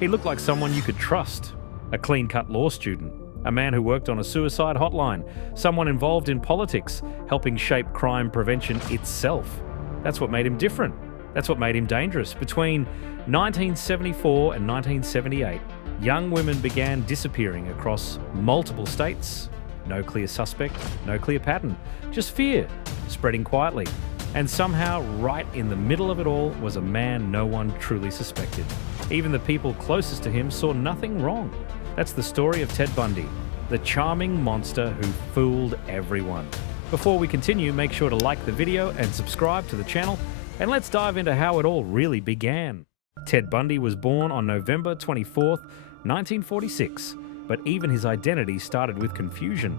He looked like someone you could trust. A clean-cut law student, a man who worked on a suicide hotline, someone involved in politics, helping shape crime prevention itself. That's what made him different. That's what made him dangerous. Between 1974 and 1978, young women began disappearing across multiple states. No clear suspect, no clear pattern, just fear, spreading quietly. And somehow, right in the middle of it all, was a man no one truly suspected. Even the people closest to him saw nothing wrong. That's the story of Ted Bundy, the charming monster who fooled everyone. Before we continue, make sure to like the video and subscribe to the channel, and let's dive into how it all really began. Ted Bundy was born on November 24th, 1946, but even his identity started with confusion.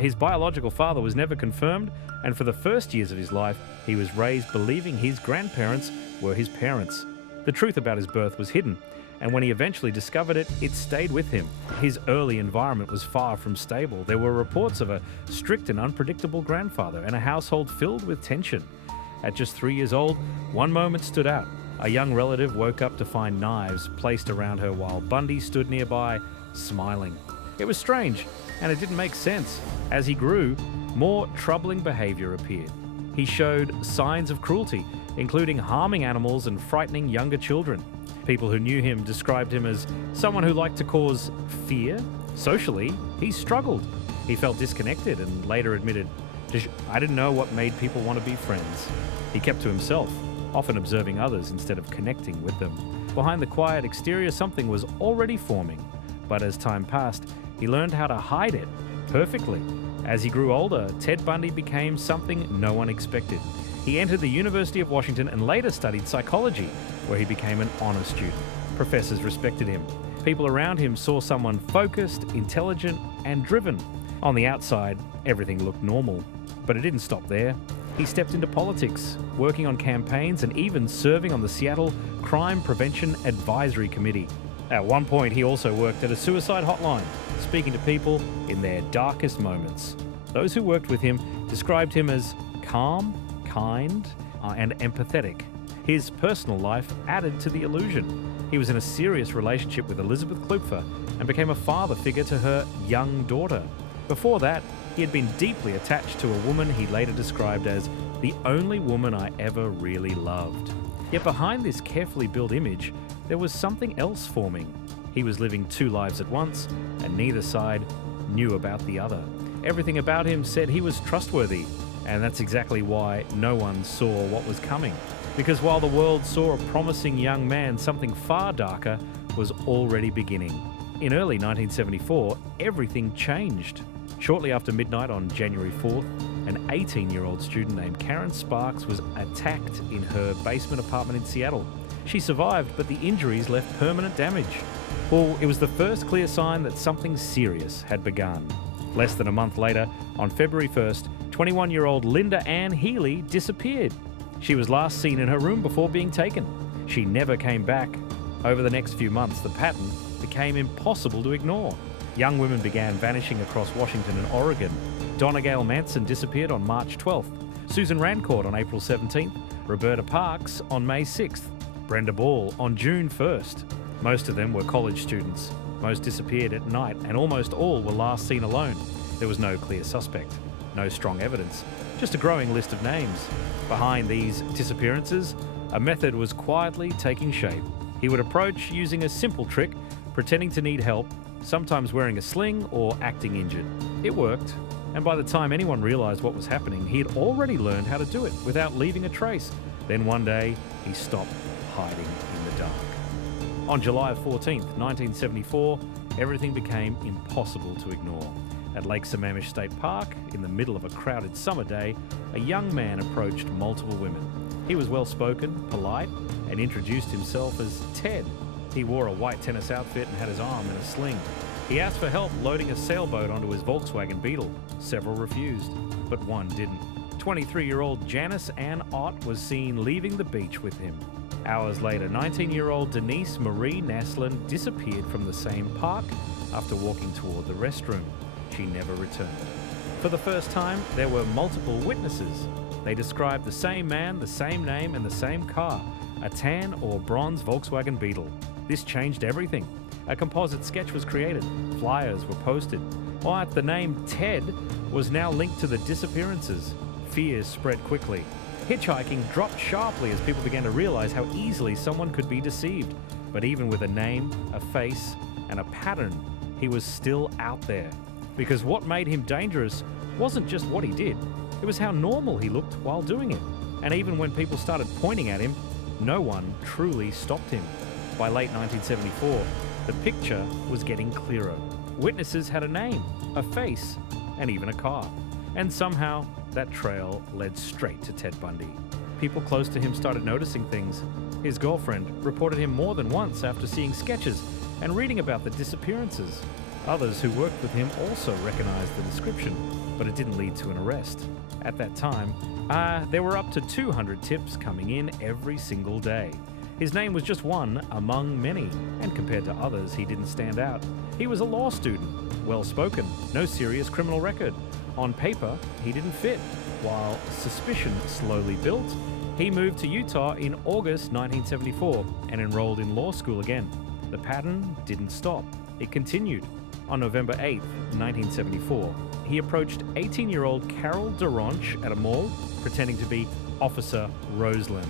His biological father was never confirmed, and for the first years of his life, he was raised believing his grandparents were his parents. The truth about his birth was hidden, and when he eventually discovered it, it stayed with him. His early environment was far from stable. There were reports of a strict and unpredictable grandfather and a household filled with tension. At just 3 years old, one moment stood out. A young relative woke up to find knives placed around her while Bundy stood nearby, smiling. It was strange, and it didn't make sense. As he grew, more troubling behavior appeared. He showed signs of cruelty, including harming animals and frightening younger children. People who knew him described him as someone who liked to cause fear. Socially, he struggled. He felt disconnected and later admitted, "I didn't know what made people want to be friends." He kept to himself, often observing others instead of connecting with them. Behind the quiet exterior, something was already forming. But as time passed, he learned how to hide it perfectly. As he grew older, Ted Bundy became something no one expected. He entered the University of Washington and later studied psychology, where he became an honor student. Professors respected him. People around him saw someone focused, intelligent, and driven. On the outside, everything looked normal. But it didn't stop there. He stepped into politics, working on campaigns and even serving on the Seattle Crime Prevention Advisory Committee. At one point, he also worked at a suicide hotline, speaking to people in their darkest moments. Those who worked with him described him as calm, kind, and empathetic. His personal life added to the illusion. He was in a serious relationship with Elizabeth Klupfer and became a father figure to her young daughter. Before that, he had been deeply attached to a woman he later described as the only woman I ever really loved. Yet behind this carefully built image, there was something else forming. He was living two lives at once, and neither side knew about the other. Everything about him said he was trustworthy, and that's exactly why no one saw what was coming. Because while the world saw a promising young man, something far darker was already beginning. In early 1974, everything changed. Shortly after midnight on January 4th, an 18-year-old student named Karen Sparks was attacked in her basement apartment in Seattle. She survived, but the injuries left permanent damage. Well, it was the first clear sign that something serious had begun. Less than a month later, on February 1st, 21-year-old Linda Ann Healy disappeared. She was last seen in her room before being taken. She never came back. Over the next few months, the pattern became impossible to ignore. Young women began vanishing across Washington and Oregon. Donna Gail Manson disappeared on March 12th. Susan Rancourt on April 17th. Roberta Parks on May 6th. Brenda Ball on June 1st. Most of them were college students. Most disappeared at night, and almost all were last seen alone. There was no clear suspect, no strong evidence, just a growing list of names. Behind these disappearances, a method was quietly taking shape. He would approach using a simple trick, pretending to need help, sometimes wearing a sling or acting injured. It worked, and by the time anyone realized what was happening, he had already learned how to do it without leaving a trace. Then one day, he stopped hiding in the dark. On July 14th, 1974, everything became impossible to ignore. At Lake Sammamish State Park, in the middle of a crowded summer day, a young man approached multiple women. He was well-spoken, polite, and introduced himself as Ted. He wore a white tennis outfit and had his arm in a sling. He asked for help loading a sailboat onto his Volkswagen Beetle. Several refused, but one didn't. 23-year-old Janice Ann Ott was seen leaving the beach with him. Hours later, 19-year-old Denise Marie Naslin disappeared from the same park after walking toward the restroom. She never returned. For the first time, there were multiple witnesses. They described the same man, the same name, and the same car, a tan or bronze Volkswagen Beetle. This changed everything. A composite sketch was created, flyers were posted, while the name Ted was now linked to the disappearances. Fears spread quickly. Hitchhiking dropped sharply as people began to realize how easily someone could be deceived. But even with a name, a face, and a pattern, he was still out there. Because what made him dangerous wasn't just what he did, it was how normal he looked while doing it. And even when people started pointing at him, no one truly stopped him. By late 1974, the picture was getting clearer. Witnesses had a name, a face, and even a car. And somehow, that trail led straight to Ted Bundy. People close to him started noticing things. His girlfriend reported him more than once after seeing sketches and reading about the disappearances. Others who worked with him also recognized the description, but it didn't lead to an arrest. At that time, there were up to 200 tips coming in every single day. His name was just one among many, and compared to others, he didn't stand out. He was a law student, well-spoken, no serious criminal record. On paper, he didn't fit. While suspicion slowly built, he moved to Utah in August 1974 and enrolled in law school again. The pattern didn't stop. It continued. On November 8, 1974, he approached 18-year-old Carol DaRonch at a mall, pretending to be Officer Roseland.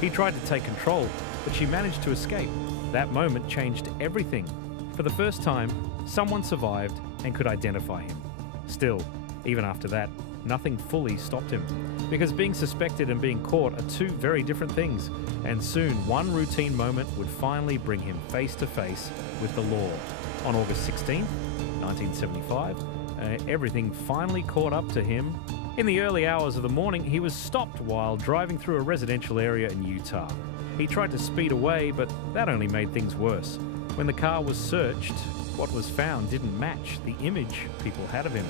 He tried to take control, but she managed to escape. That moment changed everything. For the first time, someone survived and could identify him. Still, even after that, nothing fully stopped him. Because being suspected and being caught are two very different things, and soon one routine moment would finally bring him face to face with the law. On August 16, 1975, everything finally caught up to him. In the early hours of the morning, he was stopped while driving through a residential area in Utah. He tried to speed away, but that only made things worse. When the car was searched, what was found didn't match the image people had of him.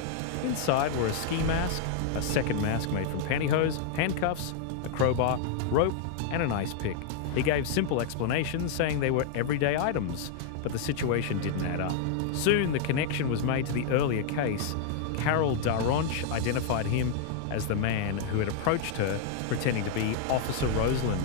Inside were a ski mask, a second mask made from pantyhose, handcuffs, a crowbar, rope, and an ice pick. He gave simple explanations saying they were everyday items, but the situation didn't add up. Soon the connection was made to the earlier case. Carol DaRonch identified him as the man who had approached her pretending to be Officer Roseland.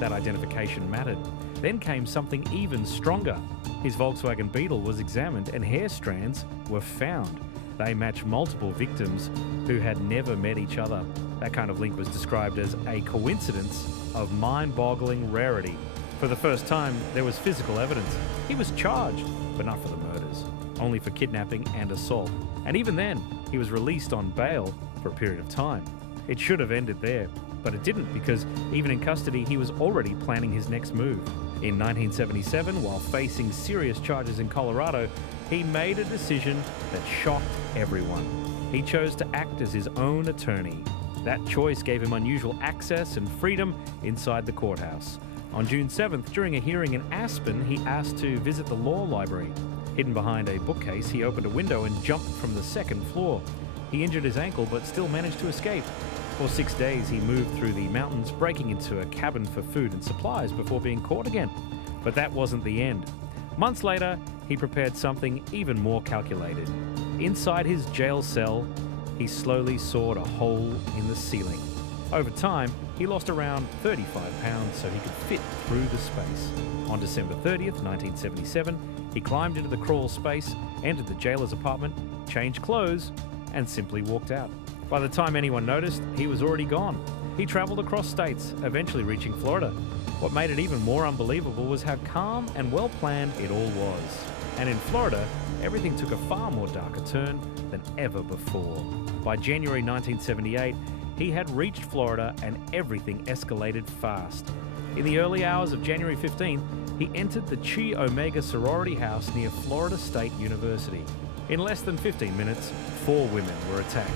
That identification mattered. Then came something even stronger. His Volkswagen Beetle was examined and hair strands were found. They matched multiple victims who had never met each other. That kind of link was described as a coincidence of mind-boggling rarity. For the first time, there was physical evidence. He was charged, but not for the murders, only for kidnapping and assault. And even then, he was released on bail for a period of time. It should have ended there, but it didn't, because even in custody, he was already planning his next move. In 1977, while facing serious charges in Colorado, he made a decision that shocked everyone. He chose to act as his own attorney. That choice gave him unusual access and freedom inside the courthouse. On June 7th, during a hearing in Aspen, he asked to visit the law library. Hidden behind a bookcase, he opened a window and jumped from the second floor. He injured his ankle but still managed to escape. For 6 days, he moved through the mountains, breaking into a cabin for food and supplies before being caught again. But that wasn't the end. Months later, he prepared something even more calculated. Inside his jail cell, he slowly sawed a hole in the ceiling. Over time, he lost around 35 pounds so he could fit through the space. On December 30th, 1977, he climbed into the crawl space, entered the jailer's apartment, changed clothes, and simply walked out. By the time anyone noticed, he was already gone. He traveled across states, eventually reaching Florida. What made it even more unbelievable was how calm and well-planned it all was. And in Florida, everything took a far more darker turn than ever before. By January 1978, he had reached Florida and everything escalated fast. In the early hours of January 15th, he entered the Chi Omega sorority house near Florida State University. In less than 15 minutes, 4 women were attacked.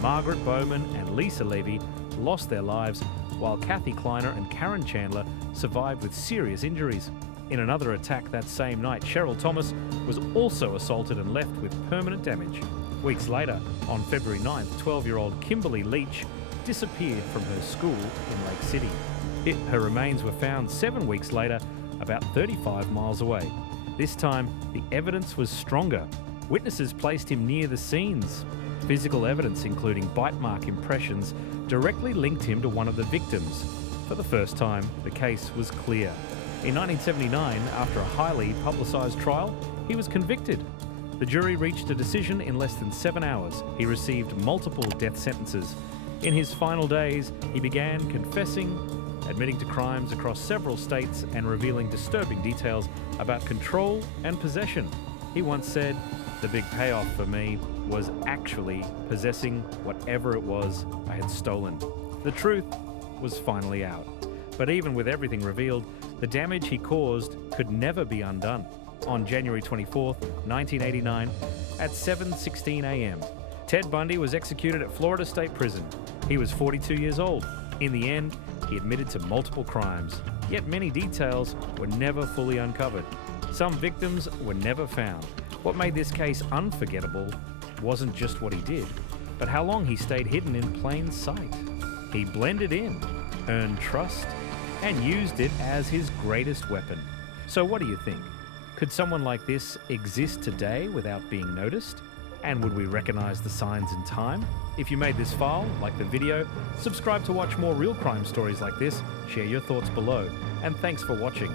Margaret Bowman and Lisa Levy lost their lives, while Kathy Kleiner and Karen Chandler survived with serious injuries. In another attack that same night, Cheryl Thomas was also assaulted and left with permanent damage. Weeks later, on February 9th, 12-year-old Kimberly Leach disappeared from her school in Lake City. Her remains were found 7 weeks later, about 35 miles away. This time, the evidence was stronger. Witnesses placed him near the scenes. Physical evidence, including bite mark impressions, directly linked him to one of the victims. For the first time, the case was clear. In 1979, after a highly publicised trial, he was convicted. The jury reached a decision in less than 7 hours. He received multiple death sentences. In his final days, he began confessing, admitting to crimes across several states and revealing disturbing details about control and possession. He once said, "The big payoff for me was actually possessing whatever it was I had stolen." The truth was finally out. But even with everything revealed, the damage he caused could never be undone. On January 24, 1989, at 7:16 a.m., Ted Bundy was executed at Florida State Prison. He was 42 years old. In the end, he admitted to multiple crimes, yet many details were never fully uncovered. Some victims were never found. What made this case unforgettable wasn't just what he did, but how long he stayed hidden in plain sight. He blended in, earned trust, and used it as his greatest weapon. So what do you think? Could someone like this exist today without being noticed? And would we recognize the signs in time? If you made this far, like the video, subscribe to watch more real crime stories like this, share your thoughts below, and thanks for watching.